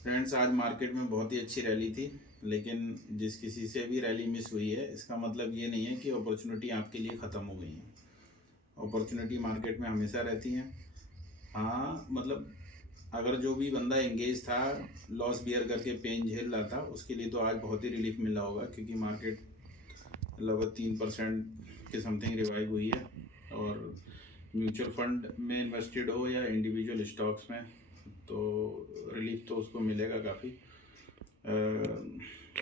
Friends, आज market में बहुत ही अच्छी रैली थी। लेकिन जिस किसी से भी रैली मिस हुई है, इसका मतलब ये नहीं है कि अपॉर्चुनिटी आपके लिए ख़त्म हो गई है। अपॉर्चुनिटी मार्केट में हमेशा रहती है। हाँ, मतलब अगर जो भी बंदा एंगेज था, लॉस बियर करके पेन झेल रहा था, उसके लिए तो आज बहुत ही रिलीफ मिला होगा, क्योंकि मार्केट लगभग 3% के समथिंग रिवाइव हुई है। और म्यूचुअल फंड में इन्वेस्टेड हो या इंडिविजुअल स्टॉक्स में, तो रिलीफ तो उसको मिलेगा काफ़ी।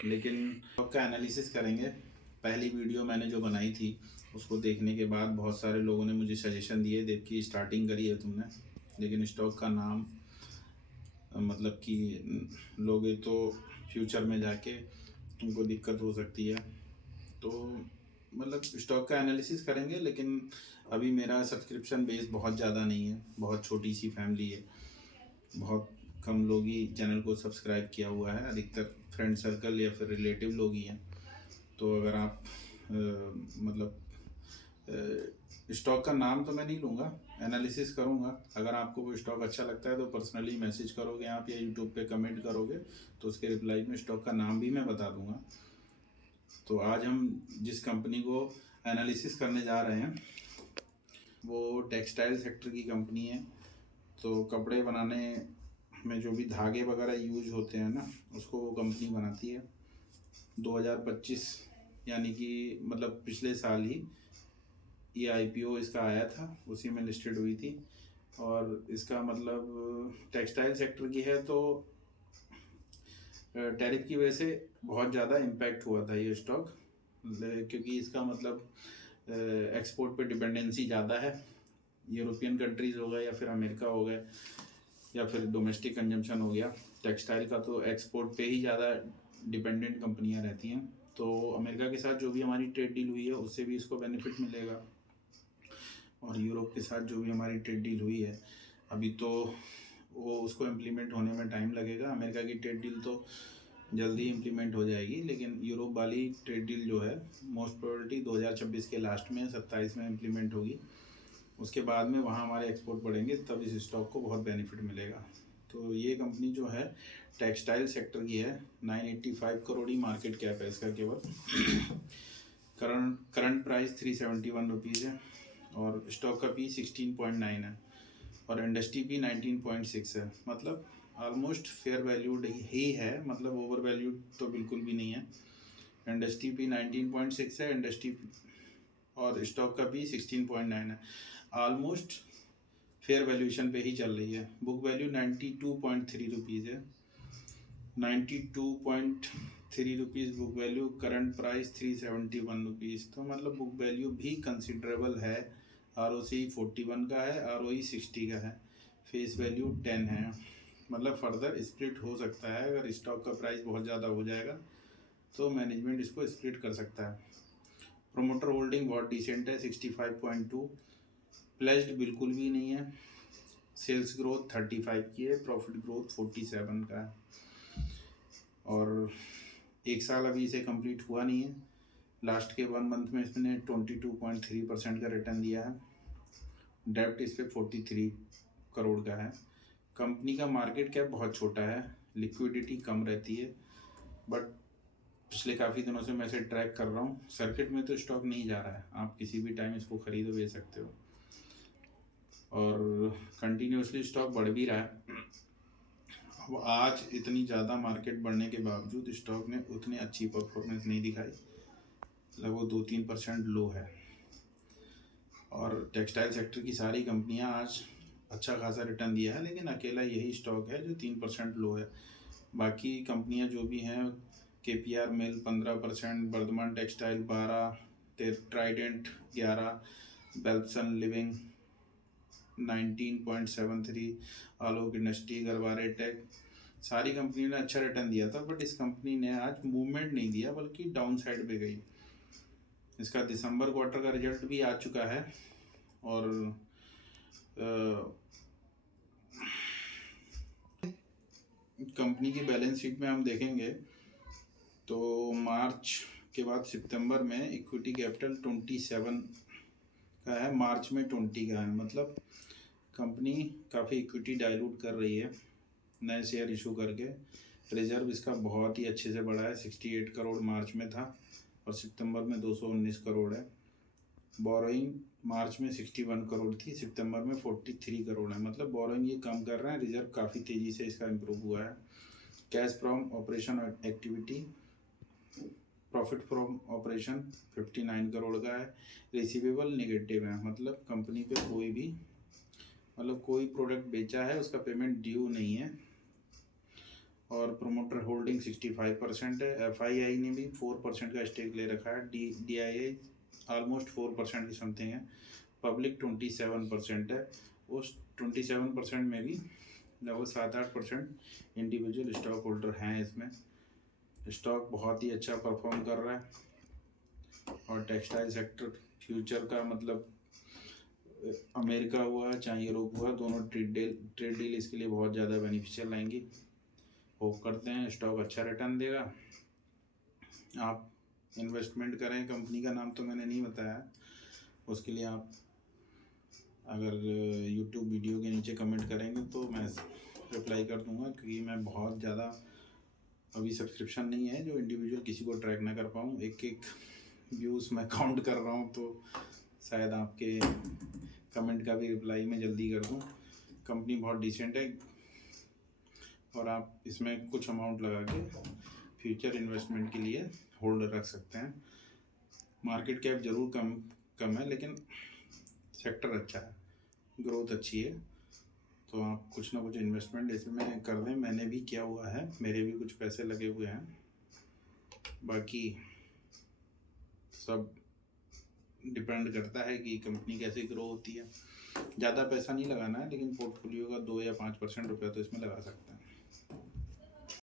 लेकिन स्टॉक का एनालिसिस करेंगे। पहली वीडियो मैंने जो बनाई थी, उसको देखने के बाद बहुत सारे लोगों ने मुझे सजेशन दिए, देव की स्टार्टिंग करी है तुमने, लेकिन स्टॉक का नाम मतलब कि लोगे तो फ्यूचर में जाके तुमको दिक्कत हो सकती है। तो मतलब स्टॉक का एनालिसिस करेंगे, लेकिन अभी मेरा सब्सक्रिप्शन बेस बहुत ज़्यादा नहीं है, बहुत छोटी सी फैमिली है, बहुत कम लोग ही चैनल को सब्सक्राइब किया हुआ है, अधिकतर फ्रेंड सर्कल या फिर रिलेटिव लोग ही हैं। तो अगर आप मतलब स्टॉक का नाम तो मैं नहीं लूँगा, एनालिसिस करूँगा। अगर आपको कोई स्टॉक अच्छा लगता है तो पर्सनली मैसेज करोगे आप, या यूट्यूब पे कमेंट करोगे, तो उसके रिप्लाई में स्टॉक का नाम भी मैं बता दूँगा। तो आज हम जिस कंपनी को एनालिसिस करने जा रहे हैं, वो टेक्सटाइल सेक्टर की कंपनी है। तो कपड़े बनाने में जो भी धागे वगैरह यूज होते हैं ना, उसको वो कंपनी बनाती है। 2025 यानी कि मतलब पिछले साल ही ये आईपीओ इसका आया था, उसी में लिस्टेड हुई थी। और इसका मतलब टेक्सटाइल सेक्टर की है, तो टैरिफ की वजह से बहुत ज़्यादा इम्पैक्ट हुआ था ये स्टॉक, क्योंकि इसका मतलब एक्सपोर्ट पे डिपेंडेंसी ज़्यादा है। यूरोपियन कंट्रीज़ हो गए या फिर अमेरिका हो गए या फिर डोमेस्टिक कंजम्पशन हो गया। टेक्सटाइल का तो एक्सपोर्ट पे ही ज़्यादा डिपेंडेंट कंपनियां रहती हैं। तो अमेरिका के साथ जो भी हमारी ट्रेड डील हुई है, उससे भी इसको बेनिफिट मिलेगा। और यूरोप के साथ जो भी हमारी ट्रेड डील हुई है, अभी तो वो उसको इम्प्लीमेंट होने में टाइम लगेगा। अमेरिका की ट्रेड डील तो जल्दी इम्प्लीमेंट हो जाएगी, लेकिन यूरोप वाली ट्रेड डील जो है, मोस्ट प्रोबेबिलिटी 2026 के लास्ट में 27 में इम्प्लीमेंट होगी। उसके बाद में वहाँ हमारे एक्सपोर्ट बढ़ेंगे, तब इस स्टॉक को बहुत बेनिफिट मिलेगा। तो ये कंपनी जो है टेक्सटाइल सेक्टर की है। 985 करोड़ ही मार्केट कैप है इसका केवल। करंट प्राइस 371 रुपीज़ है, और स्टॉक का पी 16.9 है, और इंडस्ट्री पी 19.6 है। मतलब ऑलमोस्ट फेयर वैल्यूड ही है, मतलब ओवर वैल्यूड तो बिल्कुल भी नहीं है। इंडस्ट्री पी 19.6 है, इंडस्ट्री और स्टॉक का पी 16.9 है। ऑलमोस्ट फेयर वैल्यूएशन पे ही चल रही है। बुक वैल्यू 92.3 रुपीज़ है। 92.3 rupees book value, current price 371 rupees. तो मतलब बुक वैल्यू भी कंसिडरेबल है। ROC 41 का है, ROE 60 का है, फेस वैल्यू 10 है। मतलब फर्दर स्प्लिट हो सकता है। अगर स्टॉक का प्राइस बहुत ज़्यादा हो जाएगा तो मैनेजमेंट इसको स्प्लिट कर सकता है। प्रोमोटर होल्डिंग बहुत डिसेंट है, 65.2। प्लेज्ड बिल्कुल भी नहीं है। सेल्स ग्रोथ 35 की है, प्रॉफिट ग्रोथ 47 का है, और एक साल अभी इसे कंप्लीट हुआ नहीं है। लास्ट के 1 मंथ में इसने 22.3% का रिटर्न दिया है। डेब्ट इस पर 43 करोड़ का है। कंपनी का मार्केट कैप बहुत छोटा है, लिक्विडिटी कम रहती है, बट पिछले काफ़ी दिनों से मैं इसे ट्रैक कर रहा हूँ। सर्किट में तो स्टॉक नहीं जा रहा है, आप किसी भी टाइम इसको खरीद बेच सकते हो, और कंटिन्यूसली स्टॉक बढ़ भी रहा है। अब आज इतनी ज़्यादा मार्केट बढ़ने के बावजूद स्टॉक ने उतनी अच्छी परफॉर्मेंस नहीं दिखाई, लगभग 2-3% लो है। और टेक्सटाइल सेक्टर की सारी कंपनियां आज अच्छा खासा रिटर्न दिया है, लेकिन अकेला यही स्टॉक है जो 3% लो है। बाकी कंपनियां जो भी हैं, KPR mill 15%, Vardhman textile 12, Trident 11, बेल्सन living 19.73, Alok industry, Garware tech, सारी कंपनी ने अच्छा रिटर्न दिया था। बट इस कंपनी ने आज मूवमेंट नहीं दिया, बल्कि डाउन साइड पे गई। इसका दिसंबर क्वार्टर का रिजल्ट भी आ चुका है, और कंपनी की बैलेंस शीट में हम देखेंगे तो मार्च के बाद सितंबर में इक्विटी कैपिटल 27 का है, मार्च में 20 का है। मतलब कंपनी काफ़ी इक्विटी डाइल्यूट कर रही है। नए शेयर इशू करके। रिजर्व इसका बहुत ही अच्छे से बढ़ा है, 68 करोड़ मार्च में था और सितंबर में 219 करोड़ है। बोरोइंग मार्च में 61 करोड़ थी, सितंबर में 43 करोड़ है, मतलब बोरोइंग ये कम कर रहे हैं, रिजर्व काफ़ी तेज़ी से इसका इम्प्रूव हुआ है। Cash from operation activity, profit from operation 59 crore का है। रिसीवेबल नेगेटिव है, मतलब कंपनी पे कोई भी कोई प्रोडक्ट बेचा है उसका पेमेंट ड्यू नहीं है। और प्रोमोटर होल्डिंग 65% है। एफआईआई ने भी 4% का स्टेक ले रखा है। डीआईआई ऑलमोस्ट 4% की समथिंग है। पब्लिक 27% है। उस 27% में भी लगभग 7-8% इंडिविजुअल स्टॉक होल्डर हैं। इसमें स्टॉक बहुत ही अच्छा परफॉर्म कर रहा है। और टेक्सटाइल सेक्टर फ्यूचर का मतलब अमेरिका हुआ चाहे यूरोप हुआ, दोनों ट्रेड डील इसके लिए बहुत ज़्यादा बेनिफिशियल आएंगी। होप करते हैं स्टॉक अच्छा रिटर्न देगा। आप इन्वेस्टमेंट करें। कंपनी का नाम तो मैंने नहीं बताया, उसके लिए आप अगर यूट्यूब वीडियो के नीचे कमेंट करेंगे तो मैं रिप्लाई कर दूंगा, क्योंकि मैं बहुत ज़्यादा अभी सब्सक्रिप्शन नहीं है जो इंडिविजुअल किसी को ट्रैक ना कर पाऊँ। एक व्यूज़ मैं काउंट कर रहा हूँ, तो शायद आपके कमेंट का भी रिप्लाई मैं जल्दी कर दूँ। कंपनी बहुत डिसेंट है और आप इसमें कुछ अमाउंट लगा के फ्यूचर इन्वेस्टमेंट के लिए होल्ड रख सकते हैं। मार्केट कैप ज़रूर कम है, लेकिन सेक्टर अच्छा है, ग्रोथ अच्छी है, तो आप कुछ ना कुछ इन्वेस्टमेंट इसमें कर दें। मैंने भी किया हुआ है, मेरे भी कुछ पैसे लगे हुए हैं। बाकी सब डिपेंड करता है कि कंपनी कैसे ग्रो होती है। ज़्यादा पैसा नहीं लगाना है, लेकिन पोर्टफोलियो का 2 या 5% रुपया तो इसमें लगा सकते हैं।